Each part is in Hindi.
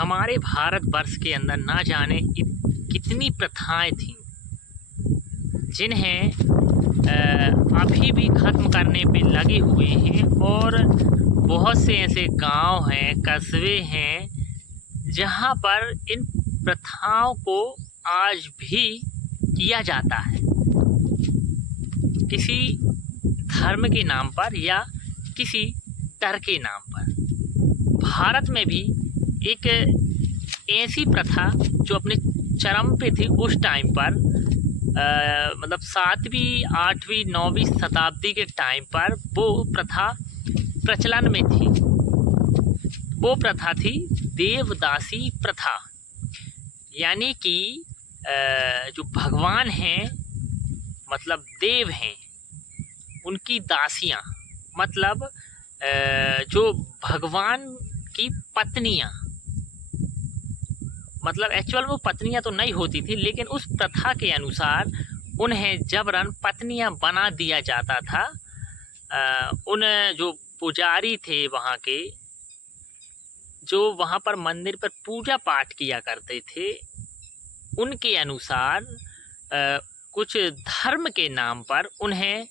हमारे भारतवर्ष के अंदर ना जाने कितनी प्रथाएं थीं जिन्हें अभी भी ख़त्म करने पे लगे हुए हैं। और बहुत से ऐसे गांव हैं, कस्बे हैं जहां पर इन प्रथाओं को आज भी किया जाता है, किसी धर्म के नाम पर या किसी डर के नाम पर। भारत में भी एक ऐसी प्रथा जो अपने चरम पे थी उस टाइम पर, मतलब 7वीं 8वीं 9वीं शताब्दी के टाइम पर वो प्रथा प्रचलन में थी। वो प्रथा थी देवदासी प्रथा। यानी कि जो भगवान हैं, मतलब देव हैं, उनकी दासियां, मतलब जो भगवान की पत्नियां, मतलब एक्चुअल वो पत्नियां तो नहीं होती थी, लेकिन उस प्रथा के अनुसार उन्हें जबरन पत्नियां बना दिया जाता था। उन जो पुजारी थे वहाँ के, जो वहाँ पर मंदिर पर पूजा पाठ किया करते थे, उनके अनुसार कुछ धर्म के नाम पर उन्हें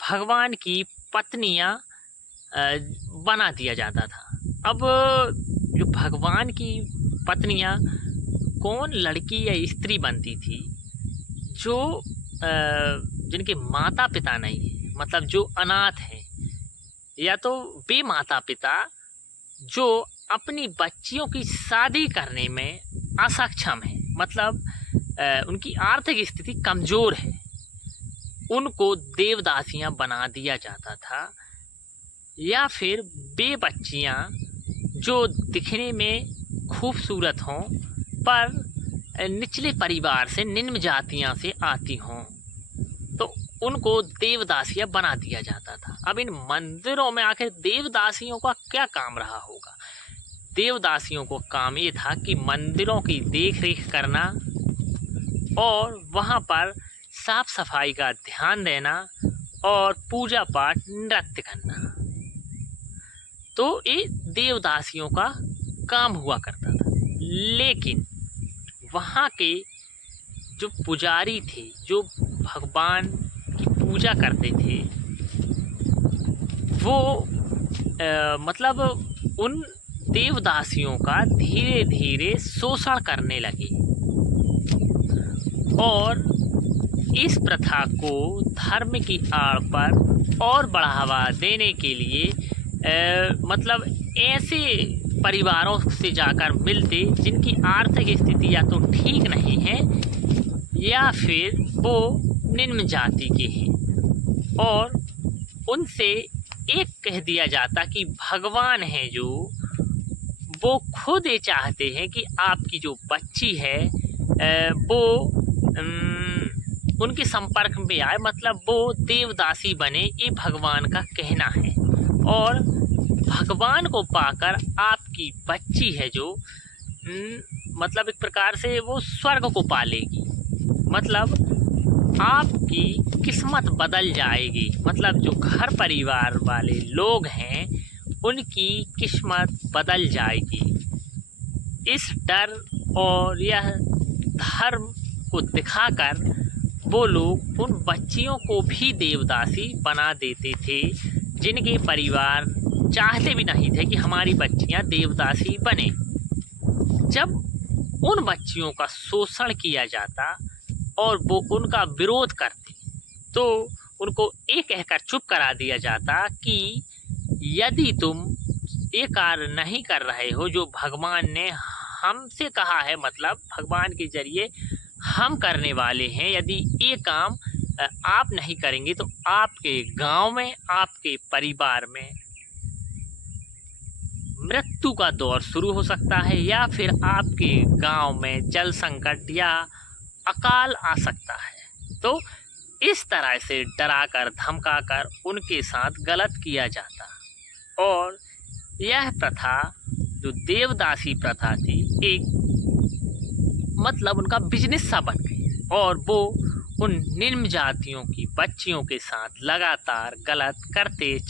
भगवान की पत्नियां बना दिया जाता था। अब जो भगवान की पत्नियां कौन लड़की या स्त्री बनती थी जो जिनके माता पिता नहीं है, मतलब जो अनाथ हैं, या तो वे माता पिता जो अपनी बच्चियों की शादी करने में असक्षम है, मतलब उनकी आर्थिक स्थिति कमज़ोर है, उनको देवदासियां बना दिया जाता था। या फिर वे बच्चियां जो दिखने में खूबसूरत हों पर निचले परिवार से, निम्न जातियां से आती हों, तो उनको देवदासियां बना दिया जाता था। अब इन मंदिरों में आखिर देवदासियों का क्या काम रहा होगा? देवदासियों को काम ये था कि मंदिरों की देख रेख करना और वहाँ पर साफ सफाई का ध्यान देना और पूजा पाठ, नृत्य करना। तो ये देवदासियों का काम हुआ करता था। लेकिन वहाँ के जो पुजारी थे, जो भगवान की पूजा करते थे, वो मतलब उन देवदासियों का धीरे धीरे शोषण करने लगे और इस प्रथा को धर्म की आड़ पर और बढ़ावा देने के लिए मतलब ऐसे परिवारों से जाकर मिलते जिनकी आर्थिक स्थिति या तो ठीक नहीं है या फिर वो निम्न जाति के हैं, और उनसे एक कह दिया जाता कि भगवान है जो, वो खुद ये चाहते हैं कि आपकी जो बच्ची है वो उनके संपर्क में आए, मतलब वो देवदासी बने, ये भगवान का कहना है। और भगवान को पाकर आपकी बच्ची है जो मतलब एक प्रकार से वो स्वर्ग को पालेगी, मतलब आपकी किस्मत बदल जाएगी, मतलब जो घर परिवार वाले लोग हैं उनकी किस्मत बदल जाएगी। इस डर और यह धर्म को दिखाकर वो लोग उन बच्चियों को भी देवदासी बना देते थे जिनके परिवार चाहते भी नहीं थे कि हमारी बच्चियां देवदासी बने। जब उन बच्चियों का शोषण किया जाता और वो उनका विरोध करते तो उनको ये कहकर चुप करा दिया जाता कि यदि तुम ये कार्य नहीं कर रहे हो जो भगवान ने हमसे कहा है, मतलब भगवान के जरिए हम करने वाले हैं, यदि ये काम आप नहीं करेंगे तो आपके गांव में, आपके परिवार में मृत्यु का दौर शुरू हो सकता है, या फिर आपके गांव में जल संकट या अकाल आ सकता है। तो इस तरह से डराकर धमकाकर उनके साथ गलत किया जाता, और यह प्रथा जो देवदासी प्रथा थी एक मतलब उनका बिजनेस सा बन गई, और वो उन निम्न जातियों की बच्चियों के साथ लगातार गलत करते